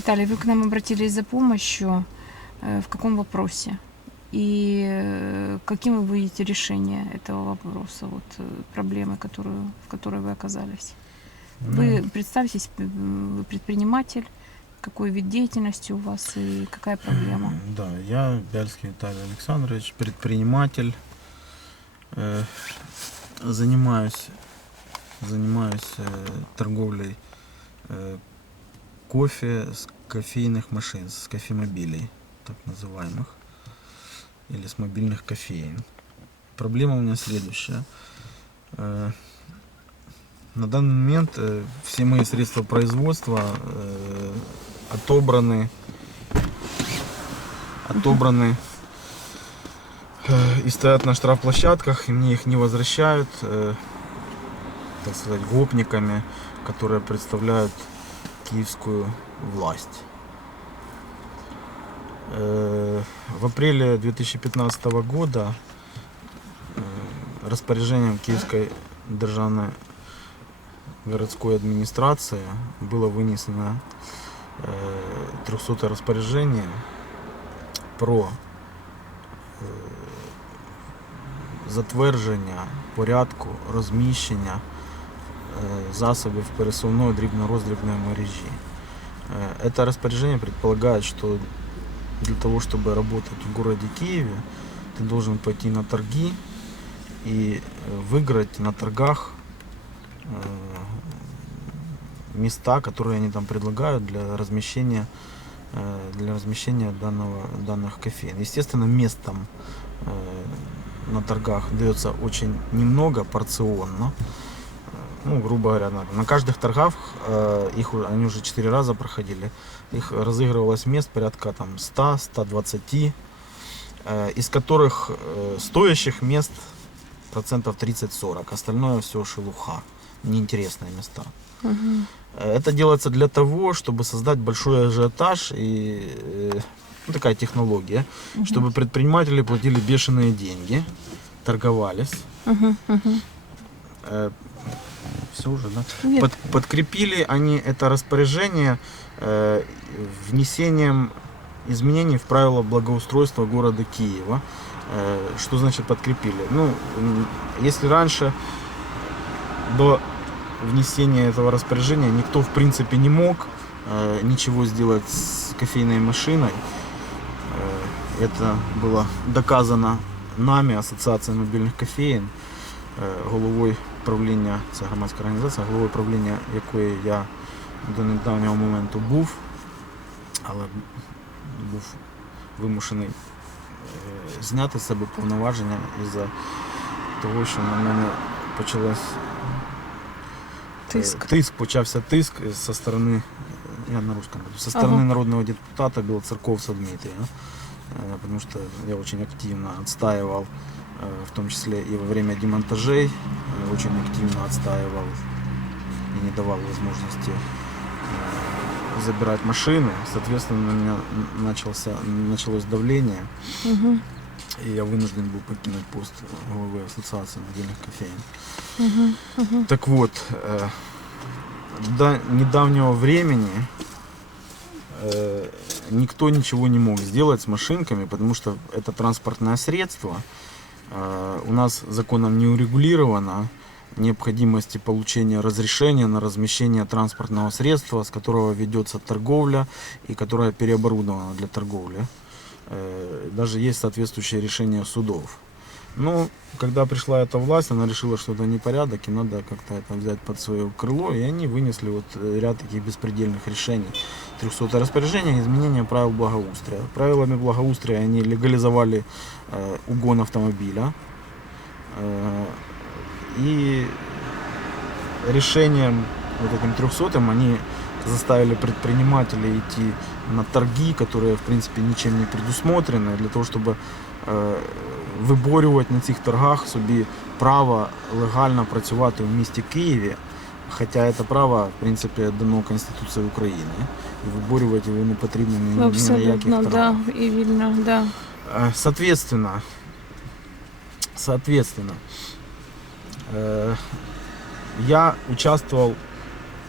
Виталий, вы к нам обратились за помощью. Э, В каком вопросе? И э, каким вы видите решение этого вопроса, вот, э, проблемы, которую, в которой вы оказались? Вы представьтесь, вы предприниматель, какой вид деятельности у вас и какая проблема? Да, я Бяльский Виталий Александрович, предприниматель. Э, занимаюсь, занимаюсь э, торговлей э, кофе с кофейных машин, с кофемобилей, так называемых, или с мобильных кофеин. Проблема у меня следующая. Э, на данный момент э, все мои средства производства э, отобраны отобраны и стоят на штрафплощадках, и мне их не возвращают, так сказать, гопниками, которые представляют киевскую власть. Э, В апреле 2015 года э, распоряжением Киевской державной городской администрации было вынесено 300 распоряжение про затвердження порядку розміщення е, засобів пересувної дрібно-роздрібної мережі. Е, Это распоряжение предполагает, что для того, чтобы работать в городе Киеве, ты должен пойти на торги и э, выиграть на торгах э, места, которые они там предлагают для размещения э, для размещения данного, данных кофеин. Естественно, мест там э, на торгах дается очень немного, порционно. Э, Ну, грубо говоря, на, на каждых торгах, э, их, они уже 4 раза проходили, их разыгрывалось мест порядка там 100-120, э, из которых э, стоящих мест процентов 30-40. Остальное все шелуха, неинтересные места. Э, Это делается для того, чтобы создать большой ажиотаж и э, ну, такая технология, чтобы предприниматели платили бешеные деньги, торговались. Мгм, мгм. Все уже, да? Нет. Под- подкрепили они это распоряжение э, внесением изменений в правила благоустройства города Киева. Э, что значит подкрепили? Ну, если раньше до внесения этого распоряжения никто в принципе не мог э, ничего сделать с кофейной машиной, Э, это было доказано нами, Ассоциацией мобильных кофеїн, е, головою правління, це громадська організація, головою правління якої я до недавнього моменту був, але був вимушений е, зняти з себе повноваження із-за того, що на мене почалось е, Тиск. тиск почався тиск со сторони, я на русском говорю, со стороны Ага. народного депутата Белоцерковца Дмитрия, э, потому что я очень активно отстаивал, э, в том числе и во время демонтажей, э, очень активно отстаивал и не давал возможности э, забирать машины. Соответственно, на меня начался, началось давление, Мгм, и я вынужден был покинуть пост главы ассоциации мобильных кофеин. мгм. Так вот, э, до недавнего времени э, никто ничего не мог сделать с машинками, потому что это транспортное средство. Э, у нас законом не урегулировано необходимости получения разрешения на размещение транспортного средства, с которого ведется торговля и которое переоборудовано для торговли. Э, даже есть соответствующее решение судов. Ну, когда пришла эта власть, она решила, что это непорядок, и надо как-то это взять под свое крыло, и они вынесли вот э, ряд таких беспредельных решений. 300 распоряжение изменения правил благоустрия. Правилами благоустрия они легализовали э, угон автомобиля. Э, и решением вот этим 300 они заставили предпринимателей идти на торги, которые в принципе ничем не предусмотрены, для того, чтобы е, виборювати на цих торгах собі право легально працювати в місті Києві, хоча це право, в принципі, дано Конституцією України. І виборювати його не потрібно ні, ні на яких Абсолютно, торгах. да, и видно, да. Э, Соответственно, соответственно, э, я участвовал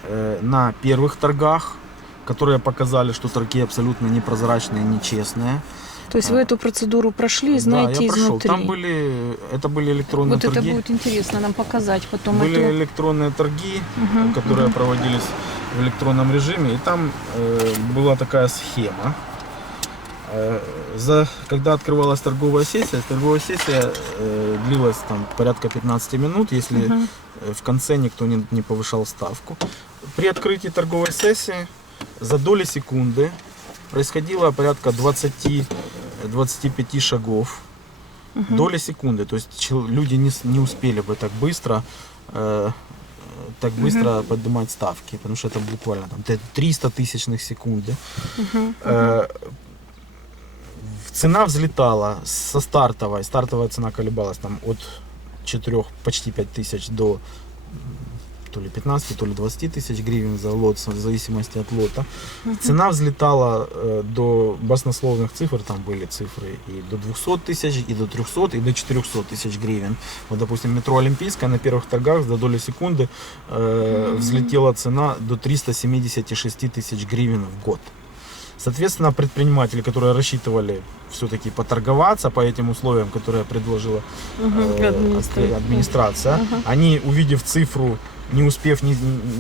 э, на первых торгах, которые показали, что торги абсолютно непрозрачные, нечестные. То есть вы эту процедуру прошли знаете да, я прошел. изнутри. Там были, это были электронные вот это торги. будет интересно нам показать потом Были эту... электронные торги, Мгм, которые мгм. проводились в электронном режиме, и там э, была такая схема. Э, за, когда открывалась торговая сессия, торговая сессия э, длилась там порядка 15 минут, если э, в конце никто не, не повышал ставку. При открытии торговой сессии за доли секунды происходило порядка 20-25 шагов. Мгм. Доли секунды. То есть люди не, не успели бы так быстро э, так быстро поднимать ставки, потому что это буквально там т- 300 тысячных секунды. Мгм. Э, цена взлетала со стартовой. Стартовая цена колебалась там от 4, почти 5 тысяч до то ли 15, то ли 20 тысяч гривен за лот, в зависимости от лота. Цена взлетала э, до баснословных цифр, там были цифры и до 200 тысяч, и до 300, и до 400 тысяч гривен. Вот, допустим, метро Олимпийская на первых торгах за доли секунды э, взлетела цена до 376 тысяч гривен в год. Соответственно, предприниматели, которые рассчитывали все-таки поторговаться по этим условиям, которые предложила э, Администрация. они, увидев цифру, не успев ни,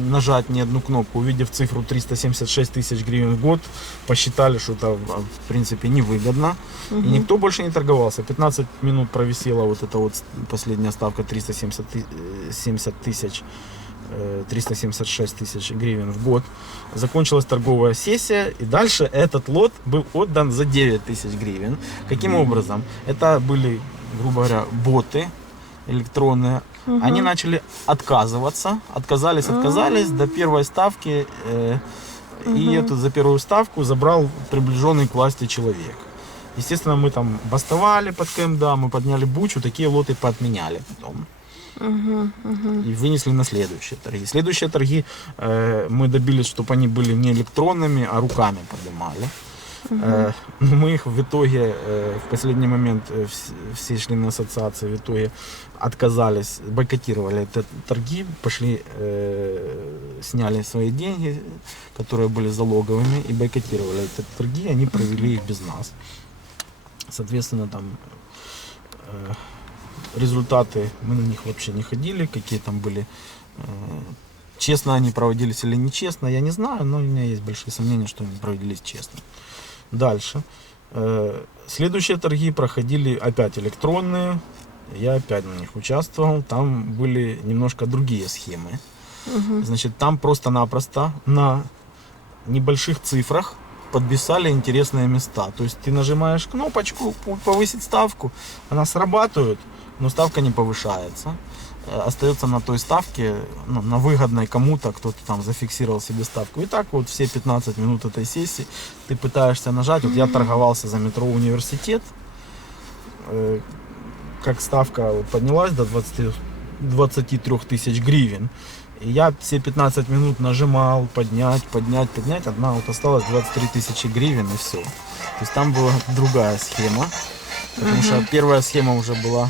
нажать ни одну кнопку, увидев цифру 376 тысяч гривен в год, посчитали, что это в принципе невыгодно. И Мгм. никто больше не торговался. 15 минут провисела вот эта вот последняя ставка 370 ты- э, 70 тысяч. Э, 376 тысяч гривен в год. Закончилась торговая сессия, и дальше этот лот был отдан за 9 тысяч гривен. Каким образом? Это были, грубо говоря, боты электронные. Мгм. Они начали отказываться, отказались, отказались до первой ставки, э, и Мгм. эту за первую ставку забрал приближенный к власти человек. Естественно, мы там бастовали под КМДА, мы подняли бучу, такие лоты поотменяли потом Мгм. Мгм. и вынесли на следующие торги. Следующие торги э, мы добились, чтобы они были не электронными, а руками поднимали. Но мы их в итоге, э, в последний момент э, вс- все члены ассоциации в итоге отказались, бойкотировали эти торги, пошли, сняли свои деньги, которые были залоговыми, и бойкотировали эти торги, они провели их без нас. Соответственно, там результаты, мы на них вообще не ходили, какие там были, э, честно они проводились или нечестно, я не знаю, но у меня есть большие сомнения, что они проводились честно. Дальше. Э, Следующие торги проходили опять электронные, я опять на них участвовал, там были немножко другие схемы. Мгм. Значит, там просто-напросто на небольших цифрах подписали интересные места. То есть ты нажимаешь кнопочку «Пу- повысить ставку, она срабатывает, но ставка не повышается. Э, Остается на той ставке, ну, на выгодной кому-то, кто-то там зафиксировал себе ставку. И так вот все 15 минут этой сессии ты пытаешься нажать. Вот я торговался за метро университет. Э, Как ставка поднялась до 20, 23 тысяч гривен. И я все 15 минут нажимал, поднять, поднять, поднять. Одна вот осталась 23 тысячи гривен и все. То есть там была другая схема. Потому что первая схема уже была